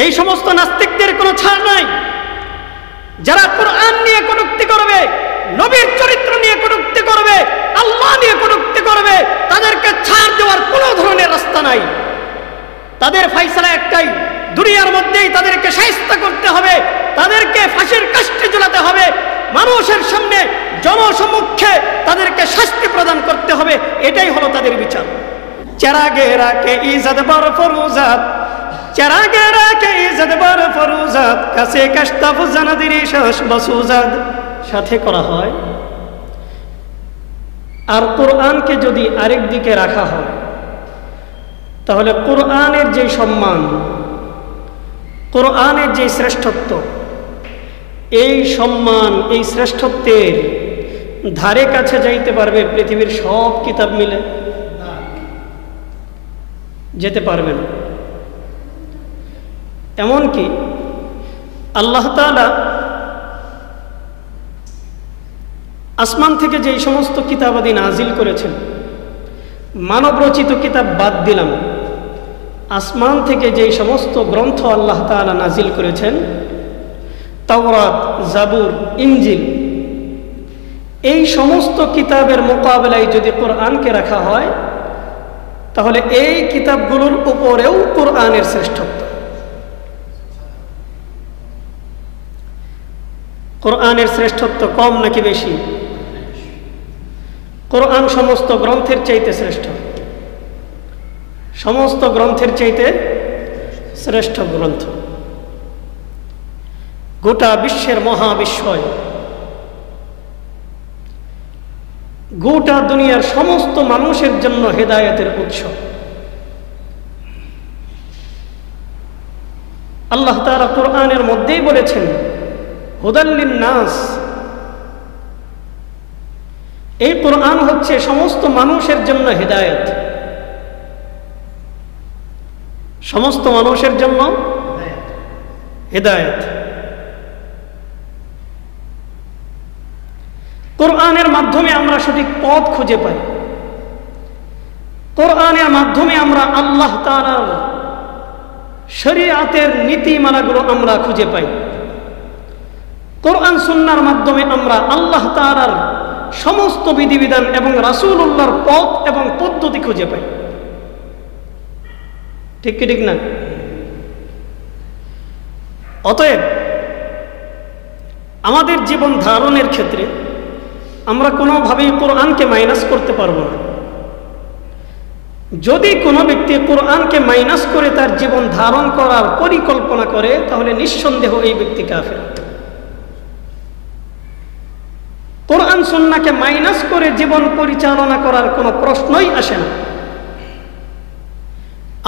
এই সমস্ত নাস্তিকদের কোনো ছাড় নাই। যারা কোরআন নিয়ে কটূক্তি করবে, নবীর চরিত্র নিয়ে কটূক্তি করবে, আল্লাহ নিয়ে কটূক্তি করবে, তাদেরকে ছাড় দেওয়ার কোনো ধরনের রাস্তা নাই। তাদের ফয়সালা একটাই, দুনিয়ার মধ্যেই তাদেরকে শায়েস্তা করতে হবে, তাদেরকে ফাঁসির কাস্টে ঝুলাতে হবে, মানুষের সামনে জনসমক্ষে তাদেরকে শাস্তি প্রদান করতে হবে। এটাই হলো তাদের বিচার। চেরাগে রাখে ইজ্জত বর ফরুজাত, চেরাগে রাখে ইজ্জত বর ফরুজাত, কাছে কাশতাফ জানাদিরি শাস বসুজাত সাথে করা হয়। আর কোরআনকে যদি আরেক দিকে রাখা হয়, তাহলে কোরআনের যে সম্মান, কোরআনের যে শ্রেষ্ঠত্ব, এই সম্মান, এই শ্রেষ্ঠত্বের ধারে কাছে যাইতে পারবে পৃথিবীর সব কিতাব মিলে? যেতে পারবে না। এমনকি আল্লাহ তাআলা আসমান থেকে যেই সমস্ত কিতাবাদি নাজিল করেছেন, মানব রচিত কিতাব বাদ দিলাম, আসমান থেকে যেই সমস্ত গ্রন্থ আল্লাহ তাআলা নাজিল করেছেন, তাওরাত, জাবুর, ইনজিল, এই সমস্ত কিতাবের মোকাবেলায় যদি কোরআনকে রাখা হয়, তাহলে এই কিতাবগুলোর উপরেও কোরআনের শ্রেষ্ঠত্ব। কোরআনের শ্রেষ্ঠত্ব কম নাকি বেশি? কোরআন সমস্ত গ্রন্থের চাইতে শ্রেষ্ঠ, সমস্ত গ্রন্থের চাইতে শ্রেষ্ঠ গ্রন্থ। গোটা বিশ্বের মহাবিশ্বয়, গোটা দুনিয়ার সমস্ত মানুষের জন্য হেদায়েতের উৎস। আল্লাহ তাআলা কোরআনের মধ্যেই বলেছেন হুদাল লিন-নাস। এই কোরআন হচ্ছে সমস্ত মানুষের জন্য হেদায়েত, সমস্ত মানুষের জন্য হেদায়েত। কোরআনের মাধ্যমে আমরা সঠিক পথ খুঁজে পাই, কোরআনের মাধ্যমে আমরা আল্লাহ তাআলার শরীয়তের নীতিমালাগুলো আমরা খুঁজে পাই, কোরআন সুন্নাহর মাধ্যমে আমরা আল্লাহ তাআলার সমস্ত বিধিবিধান এবং রাসূলুল্লাহর পথ এবং পদ্ধতি খুঁজে পাই। ঠিক কি ঠিক না? অতএব আমাদের জীবন ধারণের ক্ষেত্রে আমরা কোনোভাবেই কোরআনকে মাইনাস করতে পারবো না। যদি কোনো ব্যক্তি কোরআনকে মাইনাস করে তার জীবন ধারণ করার পরিকল্পনা করে, তাহলে নিঃসন্দেহ এই ব্যক্তি কাফের। কোরআন সুন্নাহকে মাইনাস করে জীবন পরিচালনা করার কোনো প্রশ্নই আসে না।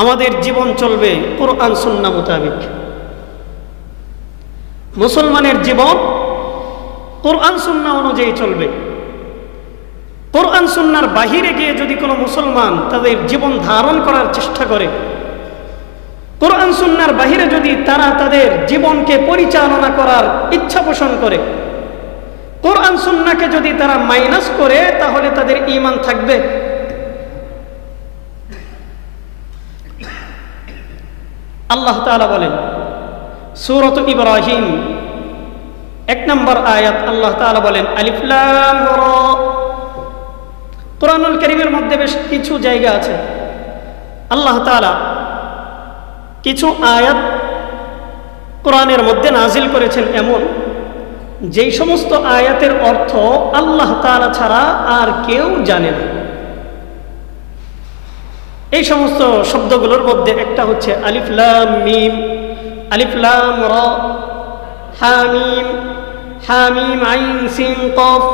আমাদের জীবন চলবে কোরআন সুন্নাহ মোতাবেক। মুসলমানের জীবন কোরআন সুন্নাহ অনুযায়ী চলবে। কোরআন সুন্নাহর বাহিরে গিয়ে যদি কোনো মুসলমান তাদের জীবন ধারণ করার চেষ্টা করে, কোরআন সুন্নাহর বাহিরে যদি তারা তাদের জীবনকে পরিচালনা করার ইচ্ছা পোষণ করে, কোরআন সুন্নাহকে যদি তারা মাইনাস করে, তাহলে তাদের ঈমান থাকবে? আল্লাহ তাআলা বলেন সূরাত ইব্রাহিম 1 নম্বর আয়াত, আল্লাহ তাআলা বলেন আলিফ লাম রা। কোরআনুল কারীমের মধ্যে বেশ কিছু জায়গা আছে আল্লাহ তাআলা কিছু আয়াত কোরআনের মধ্যে নাজিল করেছেন এমন, যেই সমস্ত আয়াতের অর্থ আল্লাহ তাআলা ছাড়া আর কেউ জানে না। এই সমস্ত শব্দগুলোর মধ্যে একটা হচ্ছে আলিফ লাম মিম, আলিফ লাম রা, হামিম, হামিম আইন সিন কফ,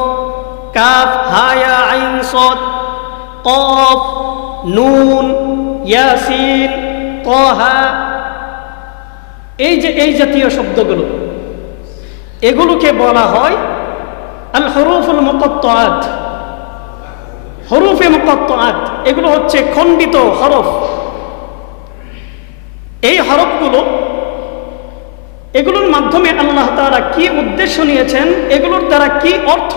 কাফ হা ইয়া আইন সাদ, কফ নুন ইয়াসিন তাহা। এই জাতীয় শব্দগুলো, এগুলোকে বলা হয় আল হুরুফুল মুকাত্তাআত, হরফে মুকাত্তাআত। এগুলো হচ্ছে খণ্ডিত হরফ। এই হরফগুলো, এগুলোর মাধ্যমে আল্লাহ তাআলা কি উদ্দেশ্য নিয়েছেন, এগুলোর দ্বারা কি অর্থ,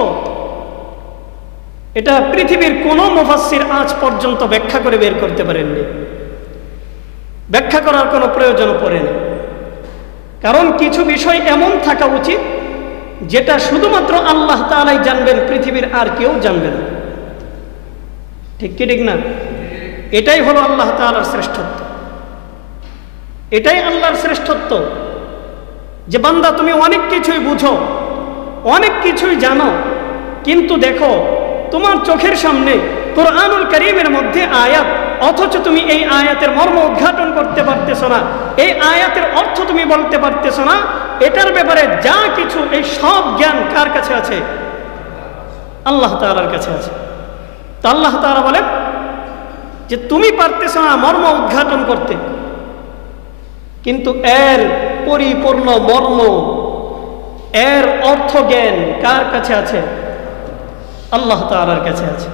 এটা পৃথিবীর কোনো মুফাসসির আজ পর্যন্ত ব্যাখ্যা করে বের করতে পারেননি, ব্যাখ্যা করার কোনো প্রয়োজন পড়েনি। কারণ কিছু বিষয় এমন থাকা উচিত যেটা শুধুমাত্র আল্লাহ তাআলাই জানবেন, পৃথিবীর আর কেউ জানবে না। ঠিক কি ঠিক না? এটাই হলো আল্লাহ তাআলার শ্রেষ্ঠত্ব, এটাই আল্লাহর শ্রেষ্ঠত্ব যে বান্দা তুমি অনেক কিছুই বুঝো, অনেক কিছুই জানো, কিন্তু দেখো তোমার চোখের সামনে কোরআনুল কারীমের মধ্যে আয়াত, অথচ তুমি এই আয়াতের মর্ম উদ্ঘাটন করতে পারতেছো না, এই আয়াতের অর্থ তুমি বলতে পারতেছো না। এটার ব্যাপারে যা কিছু, এই সব জ্ঞান কার কাছে আছে? আল্লাহ তাআলার কাছে আছে। তো আল্লাহ তাআলা বলেন যে তুমি পারতেছো না মর্ম উদ্ঘাটন করতে, কিন্তু এর পরিপূর্ণ মর্ম, এর অর্থ জ্ঞান কার কাছে আছে? আল্লাহ তাআলার কাছে আছে।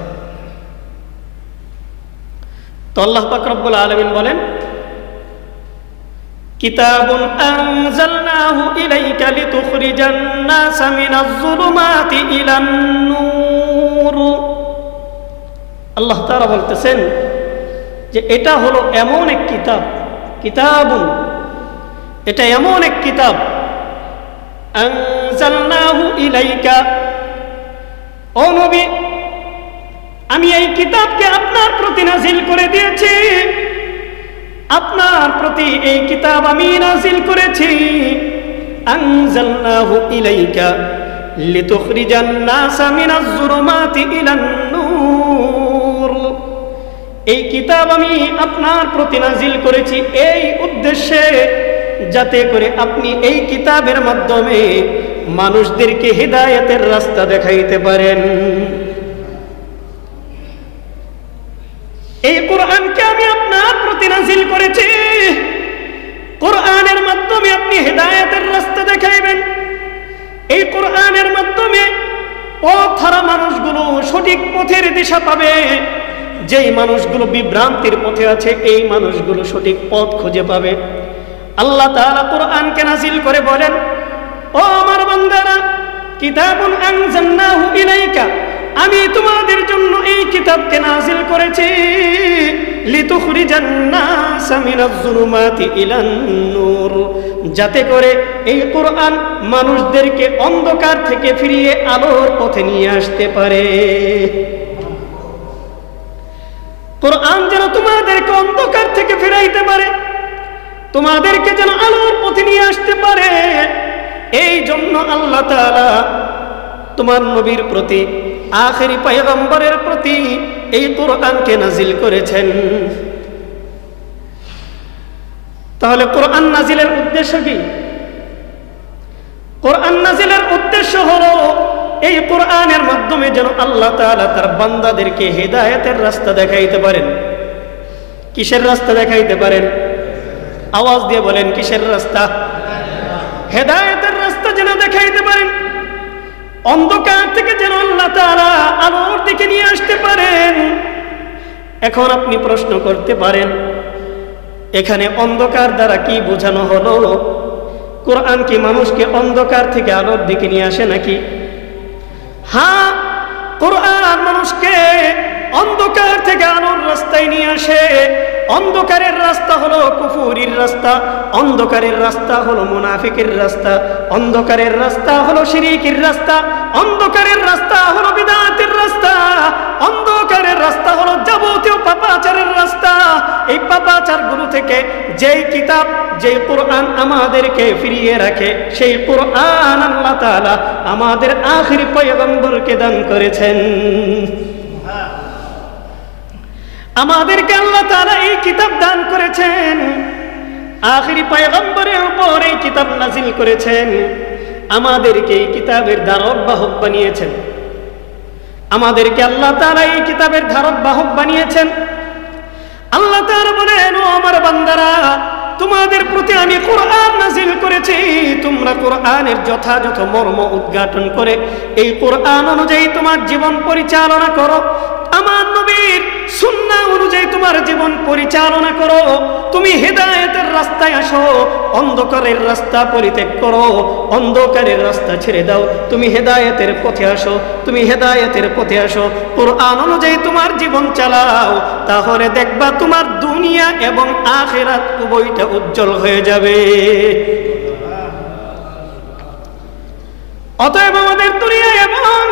তো আল্লাহ পাক রব্বুল আলামিন বলেন, কিতাবুন আনজালনাহু ইলাইকা লিতুখরিজান নাসা মিনাজ যুলুমাতি ইলান নূর। আল্লাহ তাআলা বলতেছেন যে এটা হলো এমন এক কিতাব, কিতাবুন, এটা এমন এক কিতাব, আনজালনাহু ইলাইকা, ও নবী আমি এই কিতাবকে আপনার প্রতি নাজিল করে দিয়েছি, আপনার প্রতি এই কিতাব আমি নাজিল করেছি। আনজালনাহু ইলাইকা লিতুখরিজান নাসা মিনাজ যুলুমাতি ইলান নূর। এই কিতাব আমি আপনার প্রতি নাজিল করেছি এই উদ্দেশ্যে, যাতে করে আপনি এই কিতাবের মাধ্যমে মানুষদেরকে হিদায়াতের রাস্তা দেখাইতে পারেন। এই কোরআনকে আমি আপনার প্রতি নাজিল করেছি, কোরআনের মাধ্যমে আপনি হিদায়াতের রাস্তা দেখাইবেন। এই কোরআনের মাধ্যমে পথহারা মানুষগুলো সঠিক পথের দিশা পাবে, যেই মানুষগুলো বিভ্রান্তির পথে আছে এই মানুষগুলো সঠিক পথ খুঁজে পাবে। আল্লাহ তাআলা কোরআনকে নাজিল করে বলেন, ও আমার বান্দারা, কিতাবুন আনজালনাহু ইলাইকা, আমি তোমাদের জন্য এই কিতাবকে নাজিল করেছি, লিতুখরিজান নাসা মিনাজ যুলুমাতি ইলান নূর, যাতে করে এই কোরআন মানুষদেরকে অন্ধকার থেকে ফিরিয়ে আলোর পথে নিয়ে আসতে পারে। কোরআন যেন তোমাদেরকে অন্ধকার থেকে ফিরাইতে পারে, তোমাদেরকে যেন আলোর পথে নিয়ে আসতে পারে। এই জন্য আল্লাহ তাআলা তোমার নবীর প্রতি, আখেরি পয়গম্বরের প্রতি এই কোরআনকে নাজিল করেছেন। তাহলে কোরআন নাজিলের উদ্দেশ্য কি? কোরআন নাজিলের উদ্দেশ্য হলো এই কোরআনের মাধ্যমে যেন আল্লাহ তাআলা তার বান্দাদেরকে হিদায়াতের রাস্তা দেখাইতে পারেন। কিসের রাস্তা দেখাইতে পারেন? আওয়াজ দিয়ে বলেন, কিসের রাস্তা? হিদায়াতের রাস্তা যেন দেখাইতে পারেন, অন্ধকার থেকে যেন আল্লাহ তাআলা আলোর দিকে নিয়ে আসতে পারেন। এখন আপনি প্রশ্ন করতে পারেন, এখানে অন্ধকার দ্বারা কি বোঝানো হলো? কোরআন কি মানুষকে অন্ধকার থেকে আলোর দিকে নিয়ে আসে নাকি? হ্যাঁ, কোরআন মানুষকে অন্ধকার থেকে আলোর রাস্তায় নিয়ে আসে। অন্ধকারের রাস্তা হলো কুফুরির রাস্তা, অন্ধকারের রাস্তা হলো মুনাফিকের রাস্তা, অন্ধকারের রাস্তা হলো শিরকের রাস্তা, অন্ধকারের রাস্তা হলো বিদআতের রাস্তা, অন্ধকারের রাস্তা হলো যাবতীয় পাপাচারের রাস্তা। এই পাপাচারগুলো থেকে যেই কিতাব, যেই কোরআন আমাদেরকে ফিরিয়ে রাখে, সেই কোরআন আল্লাহ তাআলা আমাদের আখিরি পয়গম্বরকে দান করেছেন। আমাদেরকে আল্লাহ তাআলা এই কিতাব দান করেছেন, আখিরি পয়গম্বরের উপর এই কিতাব নাজিল করেছেন, আমাদেরকে এই কিতাবের ধারক বাহক বানিয়েছেন। আমাদেরকে আল্লাহ তাআলা এই কিতাবের ধারক বাহক বানিয়েছেন। আল্লাহ তাআলা বলেন, ও আমার বান্দারা, তোমাদের প্রতি আমি কোরআন নাজিল করেছি, তোমরা কোরআনের যথাযথ মর্ম উদ্ঘাটন করে এই কোরআন অনুযায়ী তোমার জীবন পরিচালনা করো। আমার নবীর সুন্নাহ অনুযায়ী তোমার জীবন পরিচালনা করো। তুমি হেদায়েতের রাস্তায় আসো, অন্ধকারের রাস্তা পরিত্যাগ করো, অন্ধকারের রাস্তা ছেড়ে দাও, তুমি হেদায়েতের পথে আসো, তুমি হেদায়েতের পথে আসো, কোরআন অনুযায়ী তোমার জীবন চালাও, তাহলে দেখবা তোমার দুনিয়া এবং আখিরাত উভয়টা উজ্জ্বল হয়ে যাবে। অতএব আমাদের দুনিয়া এবং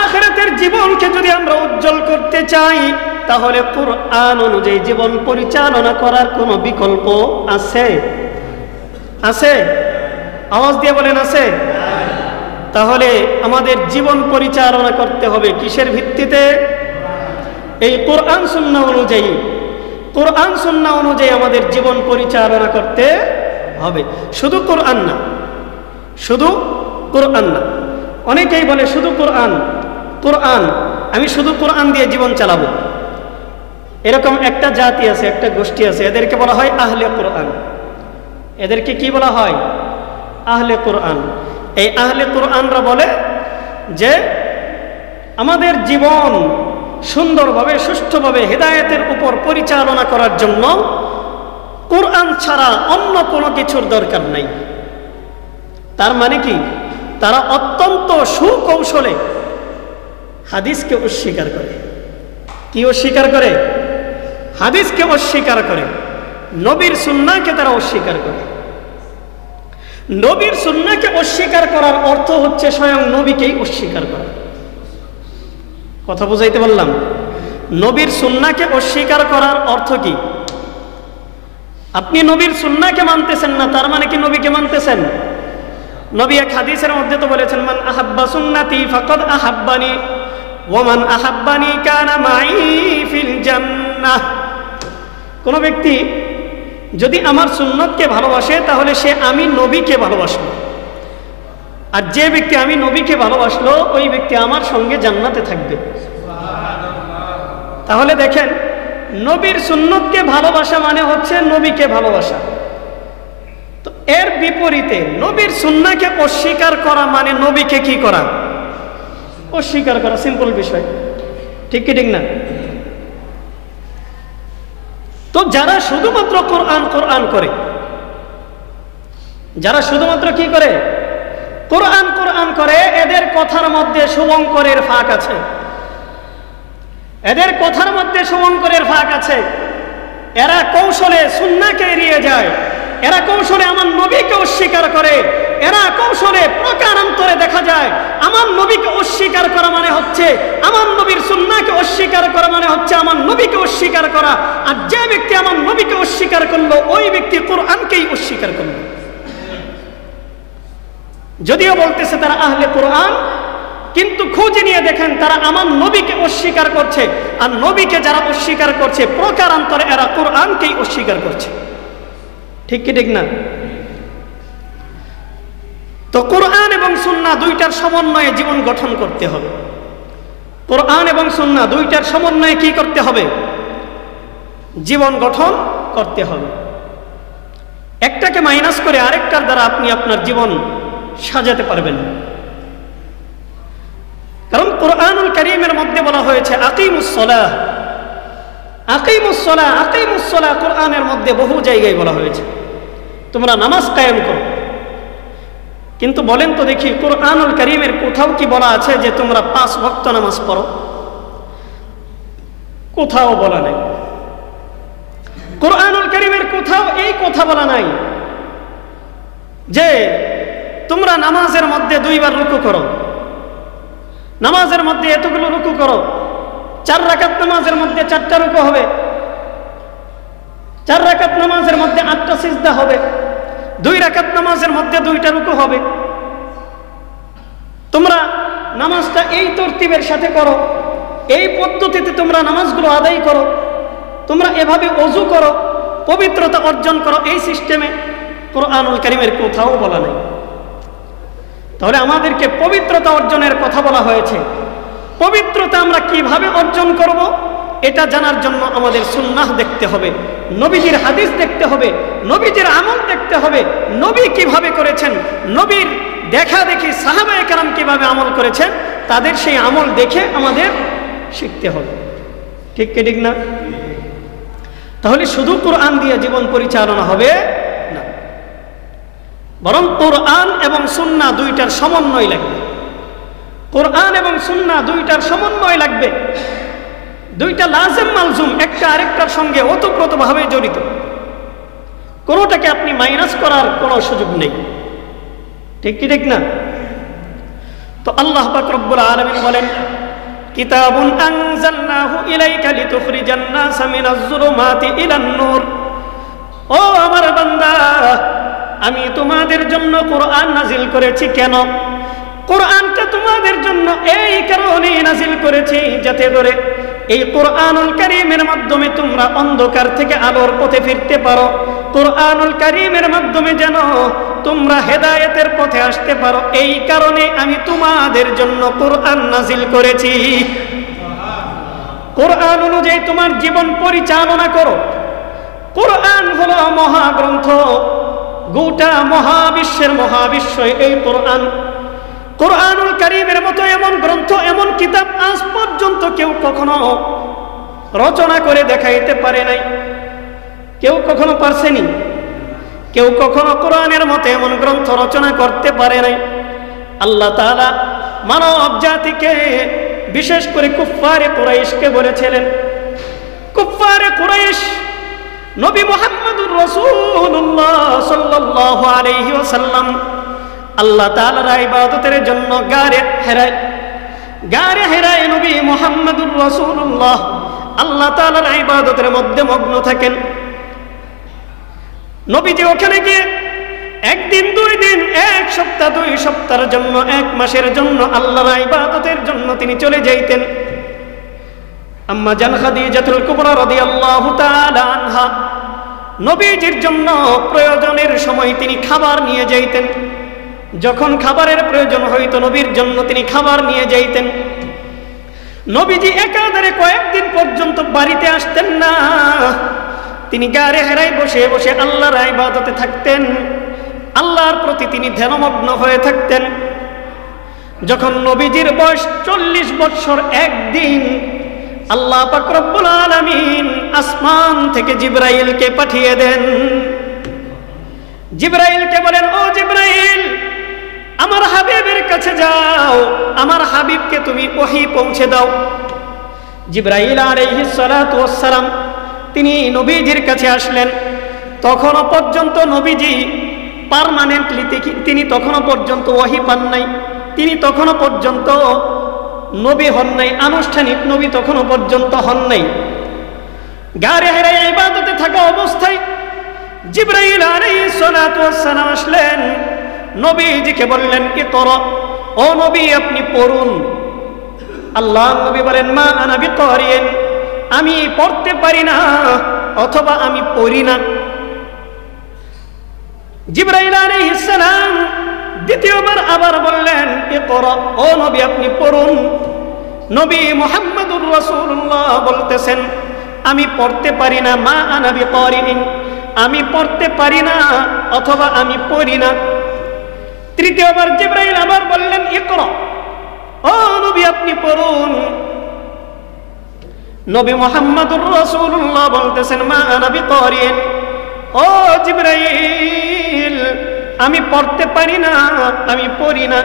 আখিরাতের জীবনকে যদি আমরা উজ্জ্বল করতে চাই, তাহলে কোরআন অনুযায়ী জীবন পরিচালনা করার কোনো বিকল্প আছে? আছে? আওয়াজ দিয়ে বলেন আছে? তাহলে আমাদের জীবন পরিচালনা করতে হবে কিসের ভিত্তিতে? এই কোরআন সুন্নাহ অনুযায়ী। কোরআন সুন্নাহ অনুযায়ী আমাদের জীবন পরিচালনা করতে হবে। শুধু কোরআন না, শুধু কোরআন না। অনেকেই বলে শুধু কোরআন, কোরআন, আমি শুধু কোরআন দিয়ে জীবন চালাবো। এরকম একটা জাতি আছে, একটা গোষ্ঠী আছে, এদেরকে বলা হয় আহলে কোরআন। এদেরকে কি বলা হয়? আহলে কোরআন। এই আহলে কোরআনরা বলে যে আমাদের জীবন সুন্দরভাবে সুষ্ঠুভাবে হেদায়েতের উপর পরিচালনা করার জন্য কোরআন ছাড়া অন্য কোনো কিছুর দরকার নাই। তার মানে কি? তারা অত্যন্ত সুকৌশলে হাদিসকে অস্বীকার করে। কি অস্বীকার করে? হাদিসকে অস্বীকার করে, নবীর সুন্নাহকে তারা অস্বীকার করে। নবীর সুন্নাহকে অস্বীকার করার অর্থ হচ্ছে স্বয়ং নবীকেই অস্বীকার করা। কথা বুঝাইতে বললাম? নবীর সুন্নাহকে অস্বীকার করার অর্থ কি? আপনি নবীর সুন্নাহকে মানতেছেন না, তার মানে কি নবীকে মানতেছেন? নবী এক হাদিসের মধ্যে তো বলেছেন, মান আহাব্বা সুন্নতি ফাকাদ আহাব্বানি ওয়া মান আহাব্বানি কানা মাই ফিল জান্নাহ। কোন ব্যক্তি যদি আমার সুন্নতকে ভালোবাসে তাহলে সে আমি নবীকে ভালোবাসলো, আর যে ব্যক্তি আমি নবীকে ভালোবাসলো ওই ব্যক্তি আমার সঙ্গে জান্নাতে থাকবে। তাহলে দেখেন, নবীর সুন্নতকে ভালোবাসা মানে হচ্ছে নবীকে ভালোবাসা। তো এর বিপরীতে নবীর সুন্নাহকে অস্বীকার করা মানে নবীকে কি করা? অস্বীকার করা। সিম্পল বিষয়, ঠিক কি ঠিক না? তো যারা শুধুমাত্র কোরআন কোরআন করে, যারা শুধুমাত্র কি করে? কোরআন কোরআন করে, এদের কথার মধ্যে শুভঙ্করের ফাঁক আছে। এদের কথার মধ্যে শুভঙ্করের ফাঁক আছে। এরা কৌশলে সুন্নাহকে এড়িয়ে যায়, এরা কৌশলে আমার নবীকে অস্বীকার করে, এরা কৌশলে প্রকারান্তরে দেখা যায় আমার নবীকে অস্বীকার করা মানে হচ্ছে, আমার নবীর সুন্নাহকে অস্বীকার করা মানে হচ্ছে আমার নবীকে অস্বীকার করা। আর যে ব্যক্তি আমার নবীকে অস্বীকার করলো ওই ব্যক্তি কোরআনকেই অস্বীকার করলো। যদিও বলতেছে তারা আহলে কোরআন, কিন্তু খোঁজ নিয়ে দেখেন তারা আমার নবীকে অস্বীকার করছে। আর নবীকে যারা অস্বীকার করছে প্রকারান্তরে এরা কোরআনকেই অস্বীকার করছে। ঠিক কি ঠিক না? তো কোরআন এবং সুন্নাহ দুইটার সমন্বয়ে জীবন গঠন করতে হবে। কোরআন এবং সুন্নাহ দুইটার সমন্বয়ে কি করতে হবে? জীবন গঠন করতে হবে। একটাকে মাইনাস করে আরেকটার দ্বারা আপনি আপনার জীবন সাজাতে পারবেন। কারণ কোরআনুল কারীমের মধ্যে বলা হয়েছে আকিমুস সালাহ, আকিমুস সালাহ, আকিমুস সালাহ। কোরআনের মধ্যে বহু জায়গায় বলা হয়েছে তোমরা নামাজ কায়েম করো। কিন্তু বলেন তো দেখি, কোরআনুল কারীমের কোথাও কি বলা আছে যে তোমরা 5 ওয়াক্ত নামাজ পড়ো? কোথাও বলা নাই। কোরআনুল কারীমের কোথাও এই কথা বলা নাই যে তোমরা নামাজের মধ্যে 2 বার রুকু করো, নামাজের মধ্যে এতগুলো রুকু করো। 4 রাকাত নামাজের মধ্যে 4টা রুকু হবে, 4 রাকাত নামাজের মধ্যে 8টা সিজদা হবে, 2 রাকাত নামাজের মধ্যে 2টা রুকু হবে। তোমরা নামাজটা এই তরতিবের সাথে করো, এই পদ্ধতিতে তোমরা নামাজগুলো আদায় করো, তোমরা এভাবে ওযু করো, পবিত্রতা অর্জন করো, এই সিস্টেমে কোরআনুল কারীমের কোথাও বলা নাই। তাহলে আমাদেরকে পবিত্রতা অর্জনের কথা বলা হয়েছে। পবিত্রতা আমরা কিভাবে অর্জন করব এটা জানার জন্য আমাদের সুন্নাহ দেখতে হবে, নবীজির হাদিস দেখতে হবে, নবীজির আমল দেখতে হবে। নবী কিভাবে করেছেন, নবীর দেখা দেখি সাহাবায়ে কেরাম কিভাবে আমল করেছেন, তাদের সেই আমল দেখে আমাদের শিখতে হবে। ঠিক কি ঠিক না? তাহলে শুধু কোরআন দিয়ে জীবন পরিচালনা হবে না, বরং কোরআন এবং সুন্নাহ দুইটার সমন্বয় লাগবে। কোরআন এবং সুন্নাহ দুইটার সমন্বয় লাগবে। দুইটা লাজিম মালজুম, একটা আরেকটার সঙ্গে ওতপ্রোতভাবে জড়িত। কোনোটাকে আপনি মাইনাস করার কোনো সুযোগ নেই। ঠিক কি ঠিক না? তো আল্লাহ পাক রব্বুল আলামিন বলেন, কিতাবুন আনজালনাহু ইলাইকা লিতুখরিজান নাসা মিনাজ যুলুমাতি ইলান নূর। ও আমার বান্দা, আমি তোমাদের জন্য কোরআন নাজিল করেছি। কেন? কোরআনটা তোমাদের জন্য এই কারণেই নাজিল করেছি, যাতে করে এই কোরআনুল কারীমের মাধ্যমে তোমরা অন্ধকার থেকে আলোর পথে ফিরতে পারো। কোরআনুল কারীমের মাধ্যমে যেন তোমরা হেদায়েতের পথে আসতে পারো। এই কারণে আমি তোমাদের জন্য কোরআন নাজিল করেছি। কোরআন অনুযায়ী তোমার জীবন পরিচালনা করো। কোরআন হলো মহাগ্রন্থ, গোটা মহাবিশ্বের মহাবিশ্ব এই কোরআন। কোরআনুল কারীমের মতো এমন গ্রন্থ, এমন কিতাব আজ পর্যন্ত কেউ কখনো রচনা করে দেখাইতে পারে নাই। কেউ কখনো পারছেনি? কেউ কখনো কোরআনের মতো এমন গ্রন্থ রচনা করতে পারে নাই। আল্লাহ তাআলা মানব জাতিকে, বিশেষ করে কুফফারে কুরাইশকে বলেছিলেন, কুফফারে কুরাইশ নবী মুহাম্মদুর রাসূলুল্লাহ সাল্লাল্লাহু আলাইহি ওয়াসাল্লাম আল্লাহ তাআলার ইবাদতের জন্য গারে হেরায় নবী মুহাম্মদুর রাসূলুল্লাহ আল্লাহ তাআলার ইবাদতের মধ্যে মগ্ন থাকেন। নবীজি ওখানে গিয়ে একদিন, 2 দিন, 1 সপ্তাহ, 2 সপ্তাহের জন্য, 1 মাসের জন্য আল্লাহর ইবাদতের জন্য তিনি চলে যাইতেন। আম্মা জান খাদিজাতুল কুবরা রাদিয়াল্লাহু তাআলা আনহা নবীজির জন্য প্রয়োজনের সময় তিনি খাবার নিয়ে যাইতেন। যখন খাবারের প্রয়োজন হইতো নবীর জন্য তিনি খাবার নিয়ে যাইতেন। নবীজি একাধারে কয়েকদিন পর্যন্ত বাড়িতে আসতেন না। তিনি গারে হেরায় বসে বসে আল্লাহর ইবাদতে থাকতেন। আল্লাহর প্রতি তিনি ধ্যানমগ্ন হয়ে থাকতেন। যখন নবীজির বয়স 40 বছর, একদিন আল্লাহ পাক রব্বুল আলামিন আসমান থেকে জিবরাইলকে পাঠিয়ে দেন। জিবরাইলকে বলেন, ও জিবরাইল, আমার হাবিবের কাছে যাও, আমার হাবিবকে তুমি ওহী পৌঁছে দাও। জিবরাইল আলাইহিস সালাতু ওয়াস সালাম তিনি নবীজির কাছে আসলেন। তখনও পর্যন্ত নবীজি পার্মানেন্টলি তিনি তখনও পর্যন্ত ওহী পান নাই। তিনি তখনও পর্যন্ত নবী হন নাই, আনুষ্ঠানিক নবী তখনও পর্যন্ত হন নাই। গারে হেরায় ইবাদতে থাকা অবস্থায় জিবরাইল আলাইহিস সালাতু ওয়াস সালাম আসলেন, নবীজিকে বললেন, ইকরা, ও নবী আপনি পড়ুন। আল্লাহ নবী বলেন, মা আনা বিকারিন, আমি পড়তে পারি না অথবা আমি পড়ি না। জিবরাইল আলাইহিস সালাম দ্বিতীয়বার আবার বললেন, ইকরা, ও নবী আপনি পড়ুন। নবী মুহাম্মদুর রাসূলুল্লাহ বলতেছেন, আমি পড়তে পারি না, মা আনা বিকারিন, আমি পড়তে পারি না অথবা আমি পড়ি না। তৃতীয়বার জিবরাইল আবার বললেন, ইকরা, ও নবী আপনি পড়ুন। নবী মুহাম্মদুর রাসূলুল্লাহ বলতেছেন, মা আনা বিকারিন, ও জিবরাইল আমি পড়তে পারি না, আমি পড়ি না।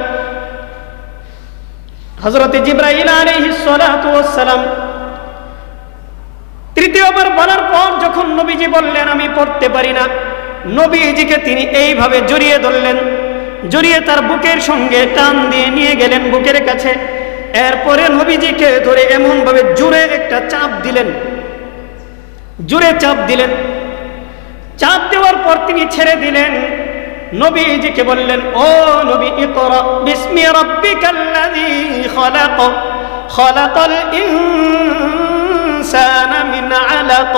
হযরত জিবরাইল আলাইহিস সালাতু ওয়াস সালাম তৃতীয়বার বলার পর যখন নবীজি বললেন আমি পড়তে পারি না, নবীজিকে তিনি এইভাবে জড়িয়ে ধরলেন, জড়িয়ে তার বুকের সঙ্গে টান দিয়ে নিয়ে গেলেন বুকের কাছে। এরপরে নবীজিকে ধরে এমন ভাবে জোরে একটা চাপ দিলেন, জোরে চাপ দিলেন। চাপ দেওয়ার পর তিনি ছেড়ে দিলেন। নবীজিকে বললেন, ও নবী, ইকরা বিসমি রাব্বিকাল্লাযী খালাক, খালাকাল ইনসানা মিন আলাক,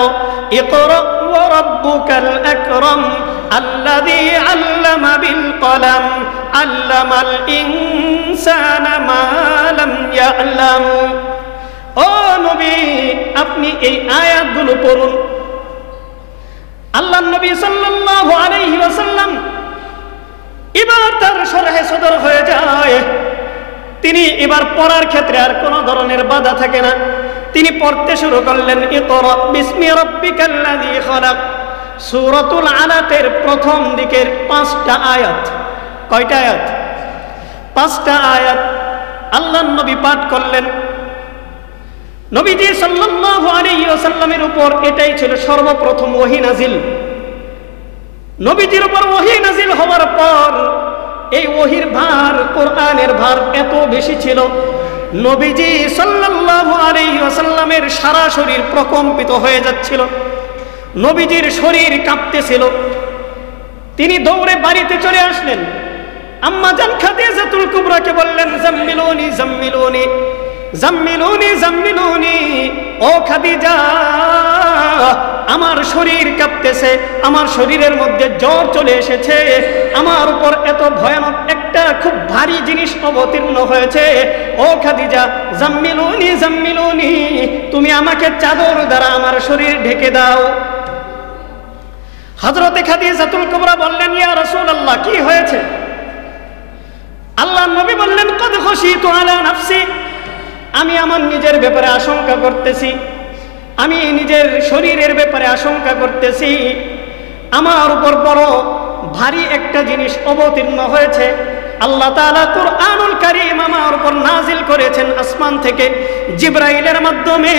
ইকরা ওয়া রাব্বুকাল আকরাম আল্লাযী আল্লামা বিল কলম আল্লামাল ইনসানা মা লাম ইয়ালাম। ও নবী আপনি এই আয়াতগুলো পড়ুন। আল্লাহর নবী সাল্লাল্লাহু আলাইহি ওয়াসাল্লাম এবার তার শরহে সদর হয়ে যায়। তিনি এবার পড়ার ক্ষেত্রে আর কোনো ধরনের বাধা থাকে না। তিনি পড়তে শুরু করলেন, ইকরা বিসমি রাব্বিকাল্লাযী খালাক। সূরাতুল আলাকের প্রথম দিকের 5টা আয়াত। কয়টা আয়াত? 5টা আয়াত আল্লাহর নবী পাঠ করলেন। নবীজি সাল্লাল্লাহু আলাইহি ওয়াসাল্লামের উপর এটাই ছিল সর্বপ্রথম ওহী নাজিল। নবীজির উপর ওহী নাজিল হওয়ার পর এই ওহির ভার, কোরআনের ভার এত বেশি ছিল, নবীজি সাল্লাল্লাহু আলাইহি ওয়াসাল্লামের সারা শরীর প্রকম্পিত হয়ে যাচ্ছিল, নবীজির শরীর কাঁপতেছিল। তিনি দৌড়ে বাড়িতে চলে আসলেন, আম্মা জান খাদিজাতুল কুবরাকে বললেন, জাম্মিলুনি জাম্মিলুনি জাম্মিলুনি জাম্মিলুনি, ও খাদিজা, আমার শরীর কাঁপতেছে, আমার শরীরের মধ্যে জ্বর চলে এসেছে, আমার উপর এত ভয়ানক একটা খুব ভারী জিনিস অবতীর্ণ হয়েছে, ও খাদিজা জাম্মিলুনি জাম্মিলুনি, তুমি আমাকে চাদর দ্বারা আমার শরীর ঢেকে দাও। হযরতে খাদিজাতুল কুবরা বললেন, ইয়া রাসূলুল্লাহ, কি হয়েছে? আল্লাহর নবী বললেন, কদ খাশিতু আলা নাফসি, আমি আমার নিজের ব্যাপারে আশঙ্কা করতেছি, আমি নিজের শরীরের ব্যাপারে আশঙ্কা করতেছি, আমার উপর বড় ভারী একটা জিনিস অবতীর্ণ হয়েছে। আল্লাহ তাআলা কুরআনুল কারীম আমার উপর নাজিল করেছেন আসমান থেকে, জিবরাইলের মাধ্যমে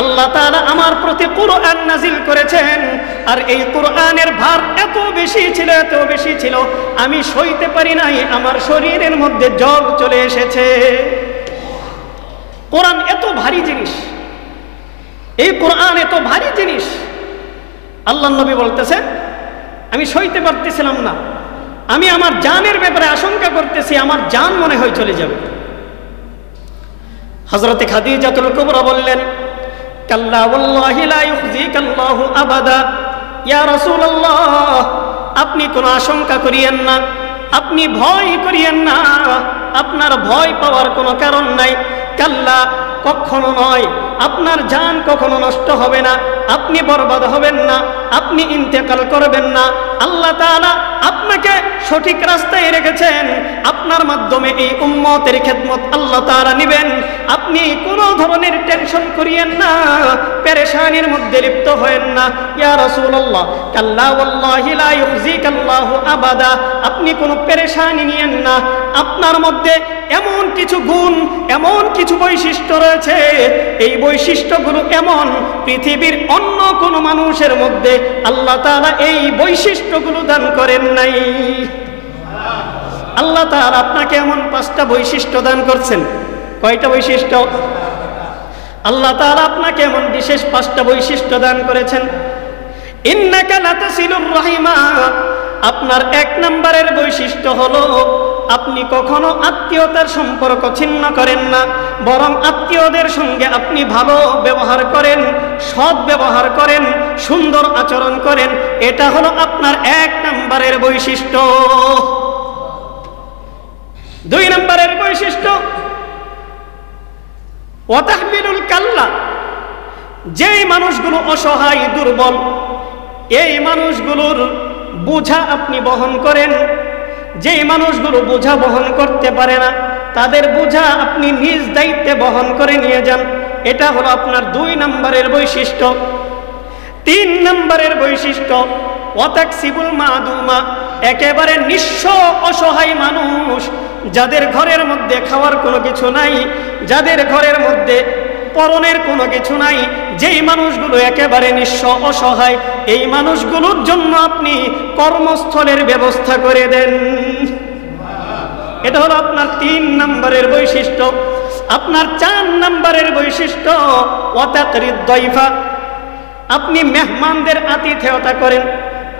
আল্লাহ তাআলা আমার প্রতি কুরআন নাজিল করেছেন, আর এই কুরআনের ভার এত বেশি ছিল, এত বেশি ছিল, আমি সইতে পারি নাই, আমার শরীরের মধ্যে জ্বর চলে এসেছে। কোরআন এত ভারী জিনিস, এই কোরআন এত ভারী জিনিস, আল্লাহর নবী বলতেছেন আমি সইতে পারতেছিলাম না, আমি আমার জানের ব্যাপারে আশঙ্কা করতেছি, আমার জান মনে হয় চলে যাবে। হযরতে খাদিজাতুল কুবরা বললেন, কাল্লা ওয়াল্লাহি লা ইউখজিকাল্লাহু আবাদা, ইয়া রাসূলুল্লাহ, আপনি কোনো আশঙ্কা করিয়েন না, আপনি ভয় করিয়েন না, আপনার ভয় পাওয়ার কোনো কারণ নাই। কাল্লা, কখনো নয়, আপনার জান কখনো নষ্ট হবে না, আপনি বরবাদ হবেন না, আপনি ইন্তেকাল করবেন না। আল্লাহ তাআলা আপনাকে সঠিক রাস্তায় রেখেছেন, আপনার মাধ্যমে এই উম্মতের খেদমত আল্লাহ তাআলা নেবেন। আপনি কোনো ধরনের টেনশন করিয়েন না, পেরেশানির মধ্যে লিপ্ত হয়েন না। ইয়া রাসূলুল্লাহ, কাল্লা ওয়াল্লাহি লা ইউখজিকাল্লাহু আবাদা, আপনি কোনো পেরেশানি নিয়েন না, আপনার মধ্যে এমন কিছু গুণ, এমন কিছু বৈশিষ্ট্য রয়েছে, এই বৈশিষ্ট্যগুলো এমন পৃথিবীর অন্য কোনো মানুষের মধ্যে আল্লাহ তাআলা এই বৈশিষ্ট্যগুলো দান করেন নাই। আল্লাহ তাআলা আপনাকে এমন 5টা বৈশিষ্ট্য দান করছেন। কয়টা বৈশিষ্ট্য? আল্লাহ তাআলা আপনাকে এমন বিশেষ 5টা বৈশিষ্ট্য দান করেছেন। ইন্নাকা লাতাসিলুর রাহিমা, আপনার 1 নম্বরের বৈশিষ্ট্য হলো আপনি কখনো আত্মীয়তার সম্পর্ক ছিন্ন করেন না, বরং আত্মীয়দের সঙ্গে আপনি ভালো ব্যবহার করেন, সৎ ব্যবহার করেন, সুন্দর আচরণ করেন। এটা হলো আপনার 1 নম্বরের বৈশিষ্ট্য। 2 নম্বরের বৈশিষ্ট্য ওয়া তাহমিলুল কাল্লা, যেই মানুষগুলো অসহায়, দুর্বল, এই মানুষগুলোর বোঝা আপনি বহন করেন। যেই মানুষগুলো বোঝা বহন করতে পারে না, তাদের বোঝা আপনি নিজ দায়িত্বে বহন করে নিয়ে যান। এটা হলো আপনার 2 নম্বরের বৈশিষ্ট্য। 3 নম্বরের বৈশিষ্ট্য ওয়া তাকসিবুল মাদুমা, একেবারে নিঃস্ব অসহায় মানুষ, যাদের ঘরের মধ্যে খাওয়ার কোনো কিছু নাই, যাদের ঘরের মধ্যে পরনের কোনো কিছু নাই, যেই মানুষগুলো একেবারে নিঃস্ব অসহায়, এই মানুষগুলোর জন্য আপনি কর্মস্থলের ব্যবস্থা করে দেন। এটা হলো আপনার 3 নম্বরের বৈশিষ্ট্য। আপনার 4 নম্বরের বৈশিষ্ট্য ওয়া তাকরিদ দাইফা, আপনি মেহমানদের আতিথেয়তা করেন,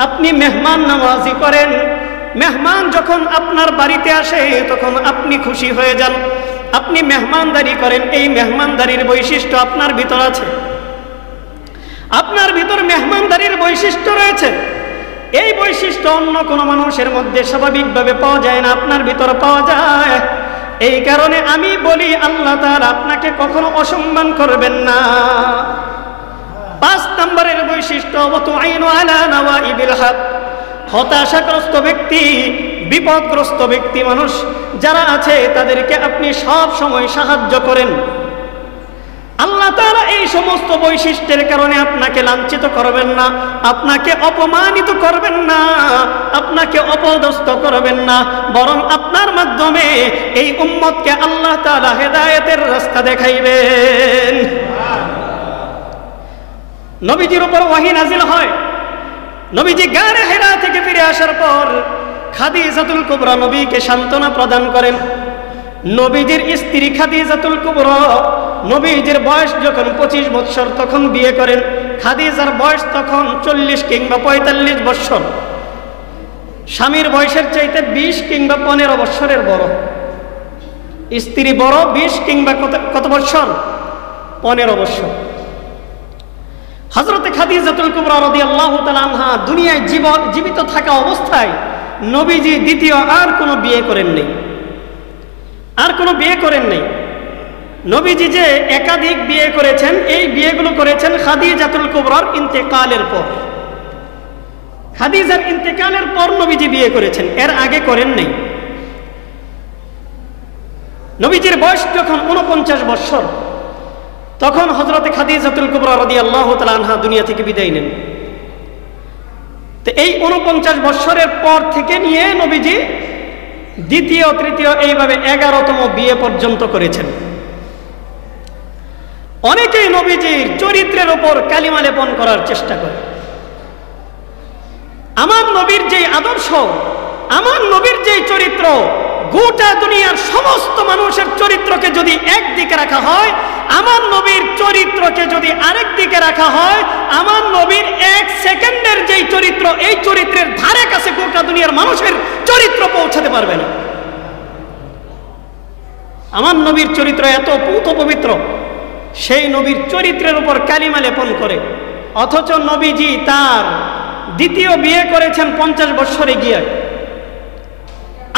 আপনি মেহমান নওয়াজি করেন। মেহমান যখন আপনার বাড়িতে আসে তখন আপনি খুশি হয়ে যান, আপনি মেহমানদারি করেন। এই মেহমানদারির বৈশিষ্ট্য আপনার ভিতর আছে, আপনার ভিতর মেহমানদারির বৈশিষ্ট্য রয়েছে। এই বৈশিষ্ট্য অন্য কোনো মানুষের মধ্যে স্বাভাবিকভাবে পাওয়া যায় না, আপনার ভিতর পাওয়া যায়। এই কারণে আমি বলি আল্লাহ তাআলা আপনাকে কখনো অসম্মান করবেন না। 5 নম্বরের বৈশিষ্ট্য ওয়া তুআইনু আলা নাওয়াইবিল হক, হতাশাগ্রস্ত ব্যক্তি, বিপদগ্রস্ত ব্যক্তি মানুষ যারা আছে তাদেরকে আপনি সব সময় সাহায্য করেন। আল্লাহ তাআলা এই সমস্ত বৈশিষ্ট্যের কারণে আপনাকে লাঞ্ছিত করবেন না, আপনাকে অপমানিত করবেন না, আপনাকে অপদস্থ করবেন না, বরং আপনার মাধ্যমে এই উম্মতকে আল্লাহ তাআলা হেদায়েতের রাস্তা দেখাইবেন। নবীজির উপর ওহী নাজিল হয়। নবীজি গারে হেরা থেকে ফিরে আসার পর খাদিজাতুল কুবরা নবীকে সান্ত্বনা প্রদান করেন। নবীজির স্ত্রী খাদিজাতুল কুবরা নবীজির বয়স যখন 25 বৎসর তখন বিয়ে করেন। খাদিজার বয়স তখন 40 কিংবা 45 বৎসর। স্বামীর বয়সের চাইতে 20 কিংবা 15 বৎসরের বড়। স্ত্রী বড় 20 কিংবা কত বৎসর? 15 বৎসর। হযরতে খাদিজাতুল কুবরা রাদিয়াল্লাহু তাআলা আনহা দুনিয়ায় জীবিত থাকা অবস্থায় নবীজি দ্বিতীয় আর কোনো বিয়ে করেন নাই, আর কোনো বিয়ে করেন নাই। নবীজি যে একাধিক বিয়ে করেছেন, এই বিয়েগুলো করেছেন খাদিজাতুল কুবরার ইন্তেকালের পর। খাদিজার ইন্তেকালের পর নবীজি বিয়ে করেছেন, এর আগে করেন নাই। নবীজির বয়স যখন 49 বৎসর তখন হযরতে খাদিজাতুল কুবরা রাদিয়াল্লাহু তাআলা আনহা দুনিয়া থেকে বিদায় নেন। তো এই 49 বৎসরের পর থেকে নিয়ে নবীজি দ্বিতীয় তৃতীয় এইভাবে 11তম বিয়ে পর্যন্ত করেছেন। অনেকেই নবীজির চরিত্রের উপর কালিমা লেপন করার চেষ্টা করে। আমার নবীর যেই আদর্শ, আমার নবীর যেই চরিত্র, গোটা দুনিয়ার সমস্ত মানুষের চরিত্রকে যদি একদিকে রাখা হয়, আমার নবীর চরিত্রকে যদি আরেক দিকে রাখা হয়, আমার নবীর 1 সেকেন্ডের যেই চরিত্র, এই চরিত্রের ধারে কাছে গোটা দুনিয়ার মানুষের চরিত্র পৌঁছাতে পারবে না। আমার নবীর চরিত্র এত পূত পবিত্র, সেই নবীর চরিত্রের উপর কালিমা লেপন করে। অথচ নবীজি তার দ্বিতীয় বিয়ে করেছেন 50 বৎসরে গিয়ে।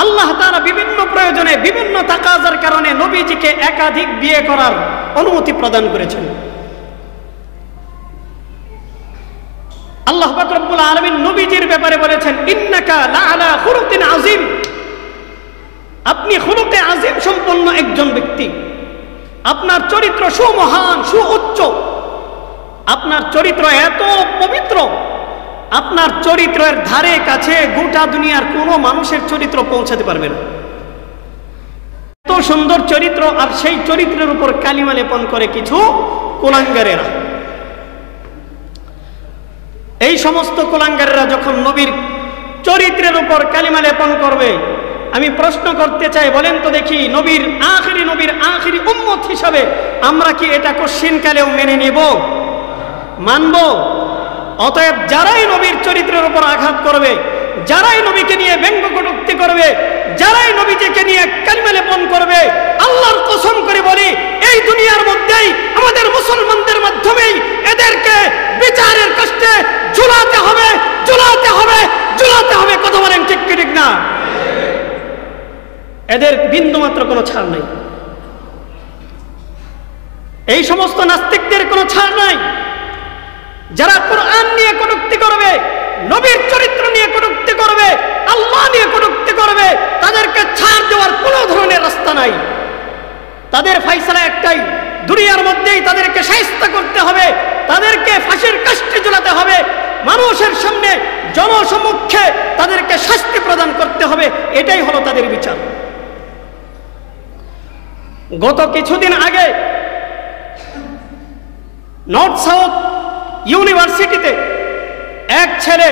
আল্লাহ তাআলা বিভিন্ন প্রয়োজনে, বিভিন্ন তাকাজার কারণে নবীজিকে একাধিক বিয়ে করার অনুমতি প্রদান করেছেন। আল্লাহ পাক রব্বুল আলামিন নবীজির ব্যাপারে বলেছেন, ইন্নাকা লাআলা খুলুকিন আযীম, আপনি খুলুকে আযীম সম্পন্ন একজন ব্যক্তি। আপনার চরিত্র সুমহান, সুউচ্চ, আপনার চরিত্র এত পবিত্র, আপনার চরিত্রের ধারে কাছে গোটা দুনিয়ার কোনো মানুষের চরিত্র পৌঁছাতে পারবে না। এত সুন্দর চরিত্র, আর সেই চরিত্রের উপর কালিমা লেপন করে কিছু কুলাঙ্গারেরা। এই সমস্ত কুলাঙ্গারেরা যখন নবীর চরিত্রের উপর কালিমা লেপন করবে, আমি প্রশ্ন করতে চাই, বলেন তো দেখি, নবীর আখিরি উম্মত হিসাবে আমরা কি এটা কশিনকালেও মেনে নেব, মানব? অতএব যারাই নবীর চরিত্রের উপর আঘাত করবে, যারাই নবীকে নিয়ে ব্যঙ্গ কটূক্তি করবে, যারাই নবীজিকে নিয়ে কালিমা লেপন করবে, আল্লাহর কসম করে বলি, এই দুনিয়ার মধ্যেই আমাদের মুসলমানদের মাধ্যমেই এদেরকে বিচারের কষ্টে ঝুলাতে হবে, ঝুলাতে হবে, ঝুলাতে হবে। কথা বলেন ঠিক কি ঠিক না? এদের বিন্দুমাত্র কোনো ছাড় নাই। এই সমস্ত নাস্তিকদের কোনো ছাড় নাই। যারা কোরআন নিয়ে কটূক্তি করবে, নবীর চরিত্র নিয়ে কটূক্তি করবে, আল্লাহ নিয়ে কটূক্তি করবে, তাদেরকে ছাড় দেওয়ার কোনো ধরনের রাস্তা নাই। তাদের ফয়সালা একটাই, দুনিয়ার মধ্যেই তাদেরকে শায়েস্তা করতে হবে, তাদেরকে ফাঁসির কাস্টে ঝুলাতে হবে, মানুষের সামনে জনসমক্ষে তাদেরকে শাস্তি প্রদান করতে হবে। এটাই হলো তাদের বিচার। গত কিছুদিন আগে নর্থ সাউথ ইউনিভার্সিটিতে এক ছেলে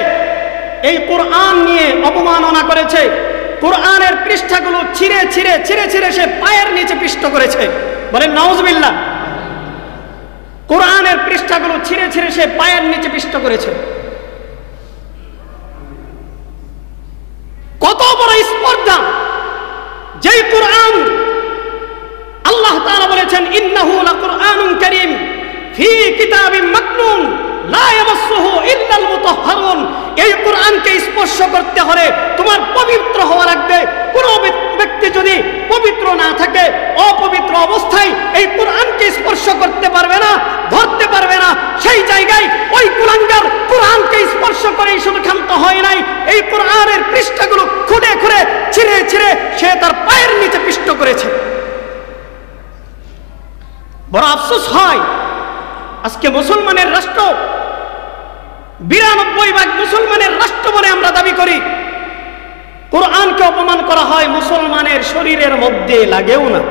এই কোরআন নিয়ে অপমাননা করেছে। কোরআনের পৃষ্ঠাগুলো ছিঁড়ে ছিঁড়ে ছিঁড়ে ছিঁড়ে সে পায়ের নিচে পিষ্ট করেছে। বলেন নাউজুবিল্লাহ। কোরআনের পৃষ্ঠাগুলো ছিঁড়ে ছিঁড়ে সে পায়ের নিচে পিষ্ট করেছে। কত বড় স্পর্ধা! যেই কোরআন আল্লাহ তাআলা বলেছেন, ইন্নাহু লাকুরআনুন কারীম ফি কিতাবিম মাকনুন লা ইয়ামাসসুহু ইল্লাল মুতাহহারুন। এই কোরআনকে স্পর্শ করতে হলে তোমার পবিত্র হওয়া লাগবে। কোন ব্যক্তি যদি পবিত্র না থাকে, অপবিত্র অবস্থায় এই কোরআনকে স্পর্শ করতে পারবে না, ধরতে পারবে না। সেই জায়গায় ওই কুলাঙ্গার কোরআনকে স্পর্শ করেই শুধু ক্ষান্ত হয় নাই, এই কোরআনের পৃষ্ঠাগুলো খুঁড়ে খুঁড়ে ছিঁড়ে ছিঁড়ে সে তার পায়ের নিচে পিষ্ট করেছে। বড় আফসোস হয়, আজকে মুসলমানের রাষ্ট্র, 92% মুসলমানের রাষ্ট্র বলে আমরা দাবি করি, কোরআনকে অপমান করা হয়, মুসলমানের শরীরের মধ্যে লাগেও না।